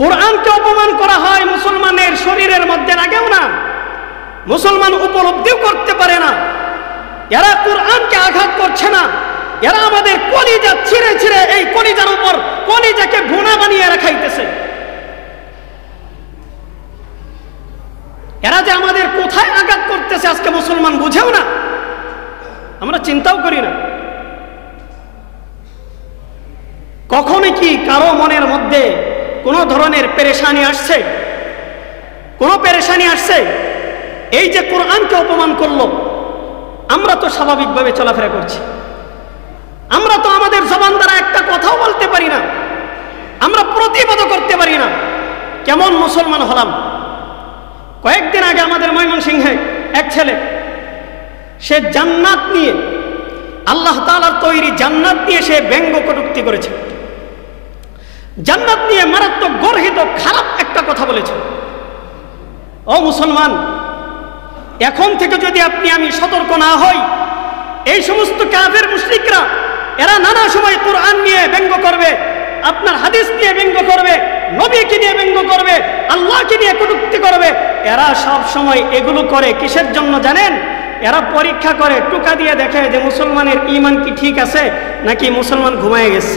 কোরআনকে অপমান করা হয়, মুসলমানের শরীরের মধ্যে লাগেও না। মুসলমান উপলব্ধিও করতে পারে না এরা কোরআনকে আঘাত করছে না, এরা আমাদের কলিজা ছিঁড়ে ছিঁড়ে এই কলিজার উপর কলিজাকে ভুনা বানিয়ে রাখাইতেছে। এরা যে আমাদের কোথায় আঘাত করতেছে আজকে মুসলমান বুঝেও না, আমরা চিন্তাও করি না। কখনো কি কারো মনের মধ্যে কোনো ধরনের পেরেশানি আসছে? কোনো পেরেশানি আসছে? এই যে কোরআনকে অপমান করলো, আমরা তো স্বাভাবিকভাবে চলাফেরা করছি, আমরা তো আমাদের জবান দ্বারা একটা কথাও বলতে পারি না, আমরা প্রতিবাদ করতে পারি না। কেমন মুসলমান হলাম? কয়েকদিন আগে আমাদের ময়মনসিংহে এক ছেলে, সে জান্নাত নিয়ে, আল্লাহ তাআলার তৈরি জান্নাত নিয়ে সে ব্যঙ্গ কটূক্তি করেছে, জান্নাত নিয়ে মারাত্মক গর্হিত খারাপ একটা কথা বলেছে। ও মুসলমান, এখন থেকে যদি আপনি আমি সতর্ক না হই, এই সমস্ত কাফের মুশরিকরা এরা নানা সময় কোরআন নিয়ে ব্যঙ্গ করবে, আপনার হাদিস নিয়ে ব্যঙ্গ করবে, নবীকে নিয়ে ব্যঙ্গ করবে, আল্লাহকে নিয়ে কটূক্তি করবে। এরা সব সময় এগুলো করে কিসের জন্য জানেন? এরা পরীক্ষা করে, টুকা দিয়ে দেখে যে মুসলমানের ঈমান কি ঠিক আছে নাকি মুসলমান ঘুমায় গেছে।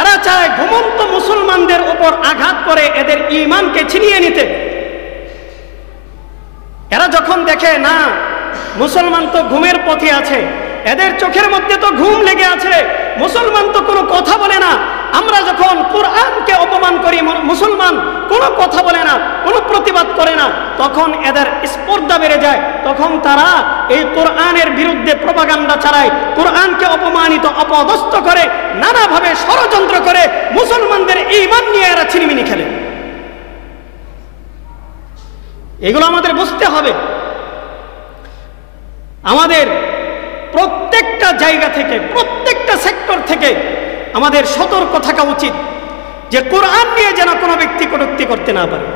এরা চায় ঘুমন্ত মুসলমানদের উপর আঘাত করে এদের ঈমানকে ছিনিয়ে নিতে। এরা যখন দেখে না মুসলমান তো ঘুমের পথে আছে, এদের চোখের মধ্যে তো ঘুম লেগে আছে, মুসলমান তো কোনো কথা বলে না, আমরা যখন কোরআনকে অপমান করি মুসলমান কোনো কথা বলে না, কোনো প্রতিবাদ করে না, তখন এদের স্পর্ধা বেড়ে যায়। তখন তারা এই কোরআনের বিরুদ্ধে প্রপাগান্ডা চালায়, কোরআনকে অপমানিত অপদস্থ করে, নানাভাবে ষড়যন্ত্র করে মুসলমানদের ঈমান নিয়ে এরা ছিনিমিনি খেলে। এগুলো আমাদের বুঝতে হবে। আমাদের প্রত্যেকটা জায়গা থেকে, প্রত্যেকটা সেক্টর থেকে আমাদের সতর্ক থাকা উচিত যে কোরআন নিয়ে যেন কোনো ব্যক্তি কটূক্তি করতে না পারে।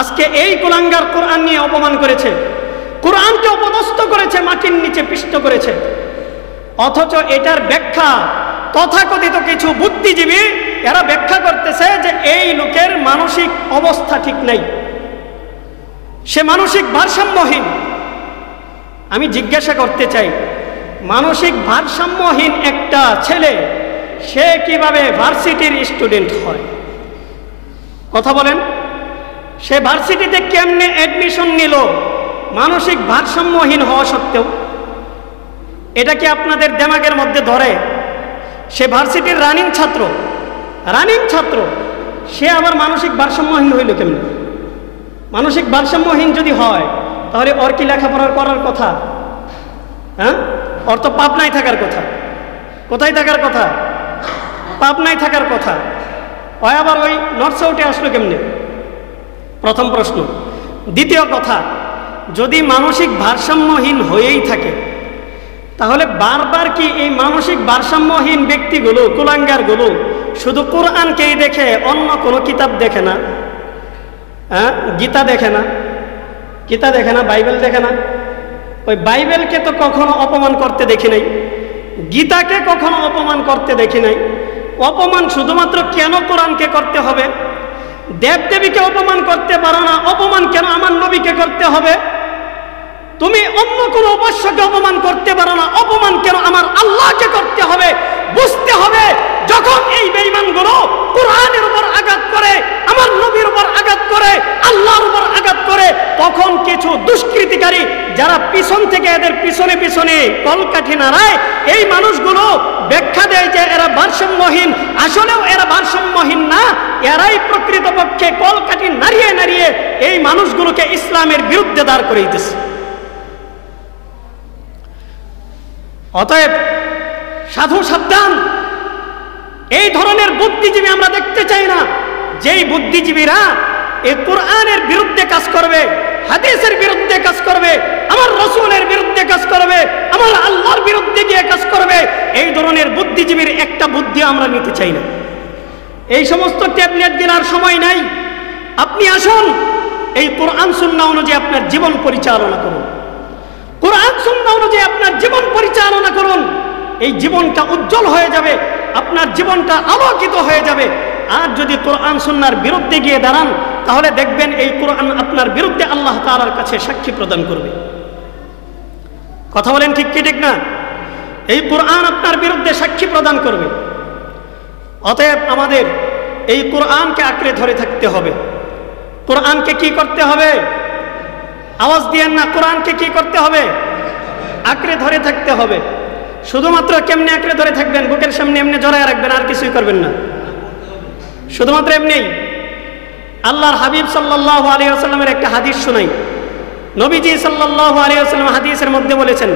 আজকে এই কুলাঙ্গার কোরআন নিয়ে অপমান করেছে, কোরআনকে অপদস্থ করেছে, মাটির নিচে পিষ্ট করেছে, অথচ এটার ব্যাখ্যা তথাকথিত কিছু বুদ্ধিজীবী এরা ব্যাখ্যা করতেছে যে এই লোকের মানসিক অবস্থা ঠিক নাই, সে মানসিক ভারসাম্যহীন। আমি জিজ্ঞাসা করতে চাই, মানসিক ভারসাম্যহীন একটা ছেলে সে কিভাবে ভার্সিটির স্টুডেন্ট হয়? কথা বলেন, সে ভার্সিটিতে কেমনে অ্যাডমিশন নিল মানসিক ভারসাম্যহীন হওয়া সত্ত্বেও? এটা কি আপনাদের দিমাগের মধ্যে ধরে? সে ভার্সিটির রানিং ছাত্র, সে আবার মানসিক ভারসাম্যহীন হইল কেমনে? মানসিক ভারসাম্যহীন যদি হয় তাহলে ওর কি লেখাপড়ার করার কথা? হ্যাঁ, ওর তো পাবনায় থাকার কথা। কোথায় থাকার কথা? পাবনায় থাকার কথা। ওই আবার ওই নর্থ সাউথে আসলো কেমনে? প্রথম প্রশ্ন। দ্বিতীয় কথা, যদি মানসিক ভারসাম্যহীন হয়েই থাকে তাহলে বারবার কি এই মানসিক ভারসাম্যহীন ব্যক্তিগুলো, কুলাঙ্গারগুলো শুধু কোরআনকেই দেখে, অন্য কোনো কিতাব দেখে না? হ্যাঁ, গীতা দেখে না, বাইবেল দেখে না? ওই বাইবেলকে তো কখনো অপমান করতে দেখি নাই, গীতাকে কখনো অপমান করতে দেখি নাই। অপমান শুধুমাত্র কেন কোরআনকে করতে হবে? দেবদেবীকে অপমান করতে পারো না, অপমান কেন আমার নবীকে করতে হবে? তুমি অন্য কোনো উপাস্যকে অপমান করতে পারো না, অপমান কেন আমার আল্লাহকে করতে হবে? বুঝতে হবে, যখন এই বেঈমানগুলো কোরআনের উপর আঘাত করে, আমার নবীর উপর আঘাত করে, আল্লাহর উপর আঘাত করে, তখন কিছু দুষ্কৃতিকারী যারা পিছন থেকে এদের পিছনে কলকাঠি নাড়ায়, এই মানুষগুলো ব্যাখ্যা দেয় যে এরা ভারসাম্যহীন। আসলেও এরা ভারসাম্যহীন না, এরাই প্রকৃতপক্ষে কলকাঠি নাড়িয়ে এই মানুষগুলোকে ইসলামের বিরুদ্ধে দাঁড় করাইতেছে। অতএব সাধু সাবধান, এই ধরনের বুদ্ধিজীবী আমরা দেখতে চাই না। যেই বুদ্ধিজীবীরা এই কোরআনের বিরুদ্ধে কাজ করবে, হাদিসের বিরুদ্ধে কাজ করবে, আমার রাসূলের বিরুদ্ধে কাজ করবে, আমার আল্লাহর বিরুদ্ধে গিয়ে কাজ করবে, এই ধরনের বুদ্ধিজীবীর একটা বুদ্ধি আমরা নিতে চাই না। এই সমস্ত ট্যাবলেট কেনার সময় নাই। আপনি আসুন, এই কোরআন সুন্নাহ অনুযায়ী আপনার জীবন পরিচালনা করুন, কোরআন সুন্নাহ অনুযায়ী আপনার জীবন পরিচালনা করুন। এই জীবনটা উজ্জ্বল হয়ে যাবে, আপনার জীবনটা আলোকিত হয়ে যাবে। আর যদি কোরআন সুন্নাহর বিরুদ্ধে গিয়ে দাঁড়ান তাহলে দেখবেন এই কোরআন আপনার বিরুদ্ধে আল্লাহ তাআলার কাছে সাক্ষী প্রদান করবে। কথা বলেন ঠিক কি ঠিক না? এই কোরআন আপনার বিরুদ্ধে সাক্ষী প্রদান করবে। অতএব আমাদের এই কোরআনকে আঁকড়ে ধরে থাকতে হবে। কোরআনকে কি করতে হবে? আওয়াজ দিয়েন না, কোরআনকে কি করতে হবে? আঁকড়ে ধরে থাকতে হবে। শুধুমাত্র কেমনে আঁকড়ে ধরে থাকবেন? বুকের সামনে এমনি জড়ায় রাখবেন, আর কিছুই করবেন না, শুধুমাত্র এমনি। আল্লাহর হাবিব সাল্লাল্লাহু আলাইহি ওয়াসাল্লামের একটা হাদিস শুনাই। নবীজি সাল্লাল্লাহু আলাইহি ওয়াসাল্লাম হাদিসের মধ্যে বলেছেন,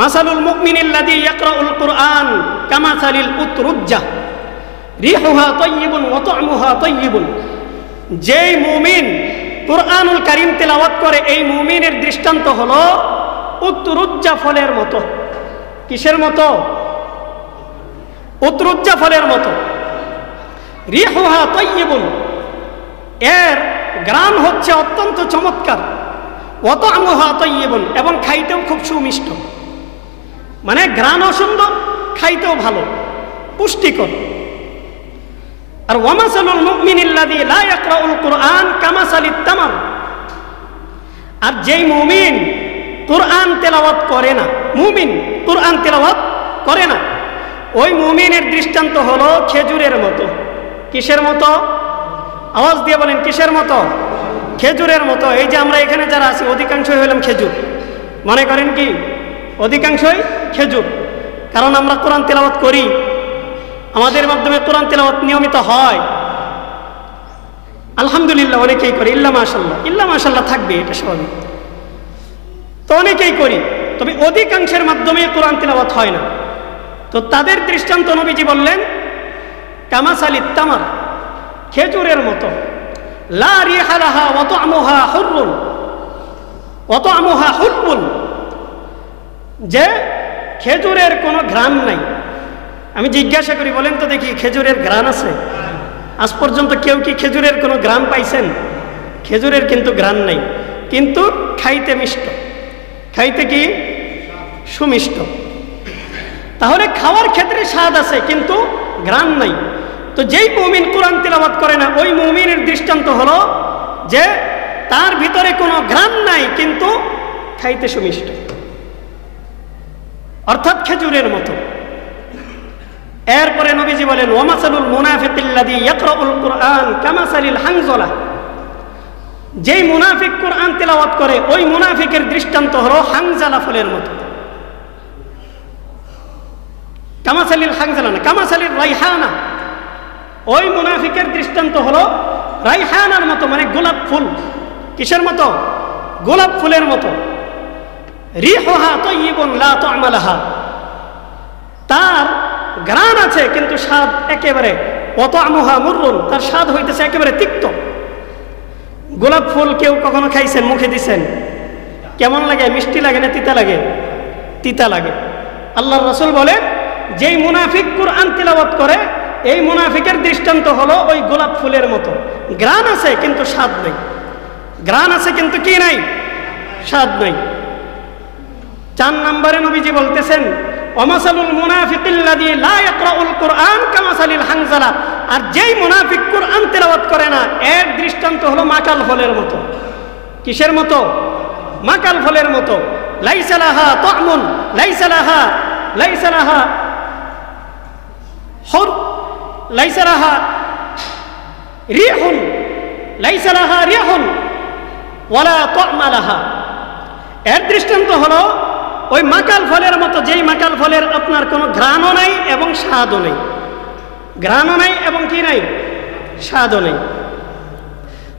মাসালুল মুমিনিল্লাযী ইয়াকরাউল কুরআন কামাসালিল উতরুজ্জা রিহুহা তাইয়িবুন ওয়া তা'মুহা তাইয়িবুন। যেই মুমিন কুরআনুল কারীম তেলাওয়াত করে, এই মুমিনের দৃষ্টান্ত হলো উতরুজ্জা ফলের মতো। কিসের মতো? উতরুজ্জা ফলের মতো। রিহুহা তাইয়িবুন, এর ঘ্রাণ হচ্ছে অত্যন্ত চমৎকার। ওয়া তা'মুহা তাইয়িবুন, এবং খাইতেও খুব সুমিষ্ট। মানে ঘ্রাণও সুন্দর, খাইতেও ভালো, পুষ্টিকর। আর ওয়ামাসালুল মুমিনিল্লাযী লা ইয়াকরাউল কুরআন কামাসালিত তামার, আর যেই মুমিন কুরআন তেলাওয়াত করে না, মুমিন কুরআন তেলাওয়াত করে না, ওই মুমিনের দৃষ্টান্ত হলো খেজুরের মতো। কিসের মতো? আওয়াজ দিয়ে বলেন, কিসের মতো? খেজুরের মতো। এই যে আমরা এখানে যারা আছি অধিকাংশই হলাম খেজুর। মনে করেন কি অধিকাংশই খেজুর, কারণ আমরা কোরআন তেলাওয়াত করি, আমাদের মাধ্যমে কোরআন তেলাওয়াত নিয়মিত হয়। আলহামদুলিল্লাহ অনেকেই করি, ইল্লা মাশাআল্লাহ থাকবে, এটা স্বাভাবিক। তো অনেকেই করি, তবে অধিকাংশের মাধ্যমে কোরআন তেলাওয়াত হয় না। তো তাদের দৃষ্টান্ত নবীজি বললেন কামাসালিত তামার, খেজুরের মতো। লা রিহা লাহা ওয়া তা'মুহা হুররুন ওয়া তা'মুহা হুলবুন, যে খেজুরের কোনো ঘ্রাণ নাই। আমি জিজ্ঞাসা করি, বলেন তো দেখি খেজুরের ঘ্রাণ আছে? আজ পর্যন্ত কেউ কি খেজুরের কোনো ঘ্রাণ পাইছেন? খেজুরের কিন্তু ঘ্রাণ নাই, কিন্তু খাইতে মিষ্ট, খাইতে কি সুমিষ্ট। তাহলে খাওয়ার ক্ষেত্রে স্বাদ আছে কিন্তু ঘ্রাণ নাই। তো যেই মুমিন কোরআন তেলাওয়াত করে না, ওই মুমিনের দৃষ্টান্ত হলো যে তার ভিতরে কোনো ঘ্রাণ নাই কিন্তু খাইতে সুমিষ্ট, অর্থাৎ খেজুরের মতো। এরপরে নবীজি বলেন ওয়ামাসালুল মুনাফিকিল্লাযী ইয়াকরাউল কুরআন কামাসালিল হানজালা, যেই মুনাফিক কোরআন তেলাওয়াত করে, ওই মুনাফিকের দৃষ্টান্ত হলো হানজালা ফলের মতো। কামাসালিল হানজালা না, কামাসালিল রাইহানা, ওই মুনাফিকের দৃষ্টান্ত হলো রাইহানার মতো, মানে গোলাপ ফুল। কিসের মতো? গোলাপ ফুলের মতো। রিহুহা তাইয়িবুন লা তা'মা লাহা, তার ঘ্রাণ আছে কিন্তু স্বাদ একেবারে, ওয়া তা'মুহা মুররুন, তার স্বাদ হইতেছে একেবারে তিক্ত। গোলাপ ফুল কেউ কখনো খাইছেন? মুখে দিছেন, কেমন লাগে? মিষ্টি লাগে না তিতা লাগে? তিতা লাগে। আল্লাহর রাসূল বলেন যেই মুনাফিক কুরআন তেলাওয়াত করে, এই মুনাফিকের দৃষ্টান্ত হলো ওই গোলাপ ফুলের মতো। ঘ্রাণ আছে কিন্তু স্বাদ নাই, ঘ্রাণ আছে কিন্তু কি নাই? স্বাদ নাই। 4 নম্বরে নবীজি বলতেছেন ওয়ামাসালুল মুনাফিকিল্লাযী লা ইয়াকরাউল কুরআন কামাসালিল হানজালা, আর যেই মুনাফিক কুরআন তেলাওয়াত করে না, এর দৃষ্টান্ত হলো মাকাল ফলের মতো। কিসের মতো? মাকাল ফলের মতো। লাইসা লাহা তা'মুন লাইসা লাহা হুর লাইসা লাহা রিহুন ওয়ালা তা'মা লাহা, এর দৃষ্টান্ত হলো ওই মাকাল ফলের মতো, যেই মাকাল ফলের আপনার কোনো ঘ্রাণও নাই এবং স্বাদও নেই। ঘ্রাণও নাই এবং কি নাই? স্বাদও নেই।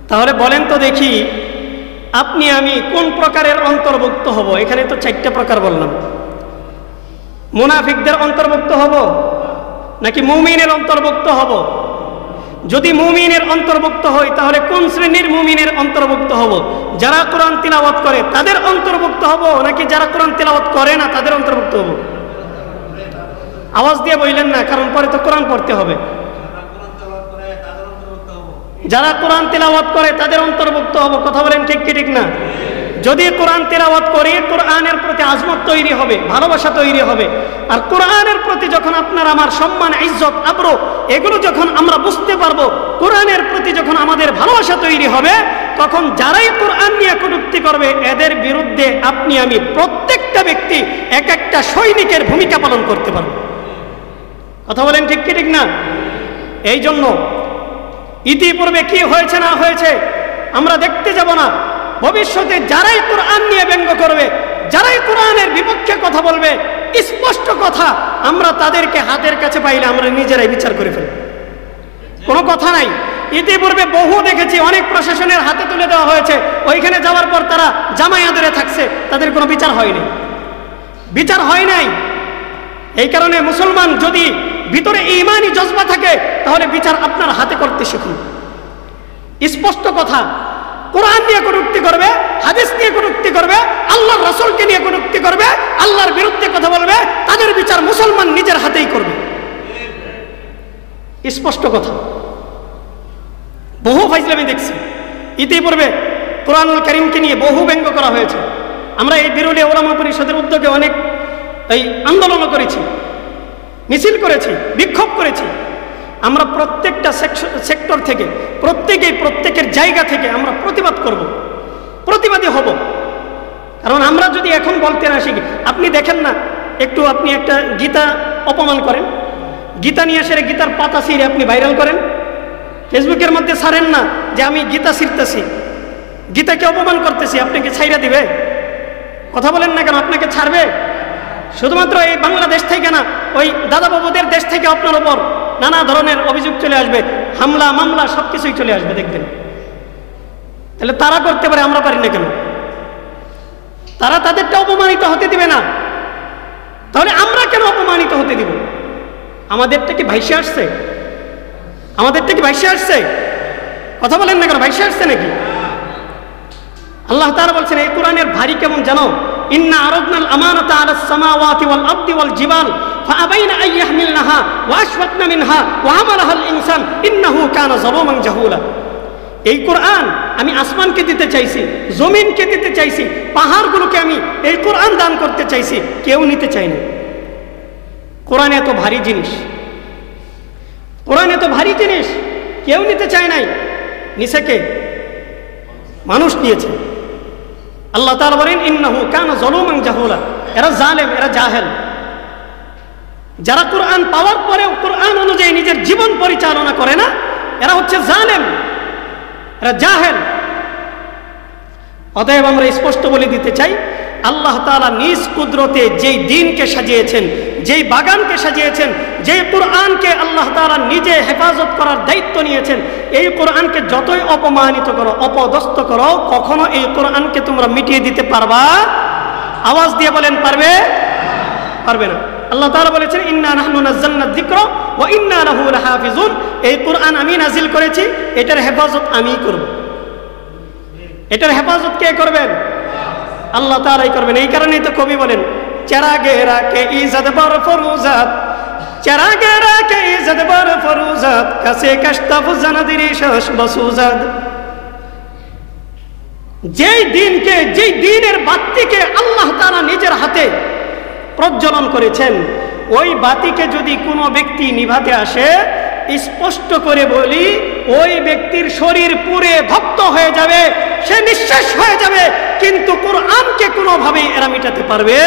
তাহলে বলেন তো দেখি আপনি আমি কোন প্রকারের অন্তর্ভুক্ত হব? এখানে তো 4টা প্রকার বললাম। মুনাফিকদের অন্তর্ভুক্ত হব নাকি মুমিনের অন্তর্ভুক্ত হব? যদি মুমিনের অন্তর্ভুক্ত হই তাহলে কোন শ্রেণীর মুমিনের অন্তর্ভুক্ত হব? যারা কোরআন তিলাওয়াত করে তাদের অন্তর্ভুক্ত হব নাকি যারা কোরআন তিলাওয়াত করে না তাদের অন্তর্ভুক্ত হব? আওয়াজ দিয়ে বললেন না, কারণ পরে তো কোরআন পড়তে হবে। যারা কোরআন তিলাওয়াত করে তাদের অন্তর্ভুক্ত হব। কথা বলেন ঠিক কি ঠিক না? যদি কোরআন তিলাওয়াত করি, কোরআনের প্রতি আজমত তৈরি হবে, ভালোবাসা তৈরি হবে। আর কোরআনের প্রতি যখন আপনার আমার সম্মান, ইজ্জত, আবরু এগুলো যখন আমরা বুঝতে পারবো, কোরআনের প্রতি যখন আমাদের ভালোবাসা তৈরি হবে, তখন যারাই কোরআন নিয়ে কটূক্তি করবে এদের বিরুদ্ধে আপনি আমি প্রত্যেকটা একটা ব্যক্তি এক একটা সৈনিকের ভূমিকা পালন করতে পারবে। কথা বলেন ঠিক কি ঠিক না? এই জন্য ইতিপূর্বে কি হয়েছে না হয়েছে আমরা দেখতে যাব না। ভবিষ্যতে যারাই কোরআন নিয়ে ব্যঙ্গ করবে, যারাই কোরআনের বিপক্ষে কথা বলবে, স্পষ্ট কথা, আমরা তাদেরকে হাতের কাছে পাইলে আমরা নিজেরাই বিচার করে ফেলব, কোনো কথা নাই। ইতিপূর্বে বহু দেখেছি, অনেক প্রশাসনের হাতে তুলে দেওয়া হয়েছে, ওইখানে যাওয়ার পর তারা জামায়া ধরে থাকছে, তাদের কোনো বিচার হয়নি, বিচার হয় নাই। এই কারণে মুসলমান যদি ভিতরে ঈমানি জজবা থাকে তাহলে বিচার আপনার হাতে করতে শিখুন। স্পষ্ট কথা, কোরআন নিয়ে কটূক্তি করবে, হাদিস নিয়ে কটূক্তি করবে, আল্লাহর রাসূলকে নিয়ে কটূক্তি করবে, আল্লাহর বিরুদ্ধে কথা বলবে, তাদের বিচার মুসলমান নিজের হাতেই করবে। স্পষ্ট কথা। বহু ফাইজলামি দেখছি ইতিপূর্বে, কোরআনুল কারীমকে নিয়ে বহু ব্যঙ্গ করা হয়েছে। আমরা এই বিরুলিয়া উলামা পরিষদের উদ্যোগে অনেক এই আন্দোলনও করেছি, মিছিল করেছি, বিক্ষোভ করেছি। আমরা প্রত্যেকটা সেক্টর থেকে, প্রত্যেকের জায়গা থেকে আমরা প্রতিবাদ করব, প্রতিবাদী হব। কারণ আমরা যদি এখন বলতে না শিখি, আপনি দেখেন না, একটু আপনি একটা গীতা অপমান করেন, গীতা নিয়ে এসে গীতার পাতা ছিঁড়ে আপনি ভাইরাল করেন, ফেসবুকের মধ্যে ছাড়েন না যে আমি গীতা ছিঁড়তেছি, গীতাকে অপমান করতেছি, আপনাকে ছাইরা দিবে? কথা বলেন না কেন? আপনাকে ছাড়বে? শুধুমাত্র এই বাংলাদেশ থেকে না, ওই দাদা বাবুদের দেশ থেকে আপনার উপর নানা ধরনের অভিযোগ চলে আসবে, হামলা মামলা সবকিছুই চলে আসবে, দেখবেন। তাহলে তারা করতে পারে, আমরা পারি না কেন? তারা তাদেরটা অপমানিত হতে দিবে না, তাহলে আমরা কেন অপমানিত হতে দিব? আমাদেরটা কি ভাইসে আসছে? আমাদেরটা কি ভাইসে আসছে? কথা বলেন না কেন? ভাইসে আসছে নাকি? আল্লাহ তাআলা বলছেন এই কোরআনের ভারী কেমন জানো? ইন্না আরাদনাল আমানাতা আলাস সামাওয়াতি ওয়াল আরদি ওয়াল জিবাল ফাআবাইনা আন ইয়াহমিলনাহা ওয়া আশফাকনা মিনহা ওয়া হামালাহাল ইনসান ইন্নাহু কানা যালুমান জাহুলা। এই কোরআন আমি আসমানকে দিতে চাইছি, জমিনকে দিতে চাইছি, পাহাড়গুলোকে আমি এই কোরআন দান করতে চাইছি, কেউ নিতে চায় না। কোরআন এত ভারী জিনিস, কোরআন এত ভারী জিনিস, কেউ নিতে চায় নাই। নিছে কে? মানুষ নিয়েছে। আল্লাহ তাআলা বলেন ইন্নাহু কানা যালুমান জাহুলা, এরা জালেম, এরা জাহেল। যারা কোরআন পাওয়ার পরেও কোরআন অনুযায়ী নিজের জীবন পরিচালনা করে না, এরা হচ্ছে জালেম, এরা জাহেল। অতএব আমরা স্পষ্ট বলে দিতে চাই, আল্লাহ তাআলা নিজ কুদরতে যেই দ্বীনকে সাজিয়েছেন, যেই বাগানকে সাজিয়েছেন, যেই কোরআনকে আল্লাহ তাআলা নিজে হেফাজত করার দায়িত্ব নিয়েছেন, এই কোরআনকে যতই অপমানিত করো, অপদস্থ করো, কখনো এই কোরআনকে তোমরা মিটিয়ে দিতে পারবা? আওয়াজ দিয়ে বলেন, পারবে? পারবে না। আল্লাহ তাআলা বলেছেন ইন্না নাহনু নাযালনা যিকরা ওয়া ইন্না লাহু লাহাফিজুন। এই কোরআন আমি নাজিল করেছি, এটার হেফাজত আমিই করব। এটার হেফাজত কে করবেন? আল্লাহ তাআলাই করবেন। এই কারণেই তো কবি বলেন চেরাগে রাখে ইজ্জত বর ফরুজাত, চেরাগে রাখে ইজ্জত বর ফরুজাত, কাছে কাশতাফ জানাদিরি শাস বসুজাত। যেই দিনকে, যেই দিনের বাতিকে আল্লাহ তাআলা নিজের হাতে প্রজ্বলন করেছেন, ওই বাতিকে যদি কোনো ব্যক্তি নিভাতে আসে, স্পষ্ট করে বলি, ওই ব্যক্তির শরীর পুরে ভক্ত হয়ে যাবে, সে নিঃশেষ হয়ে যাবে, কিন্তু কোরআনকে কোনোভাবেই এরা মিটাতে পারবে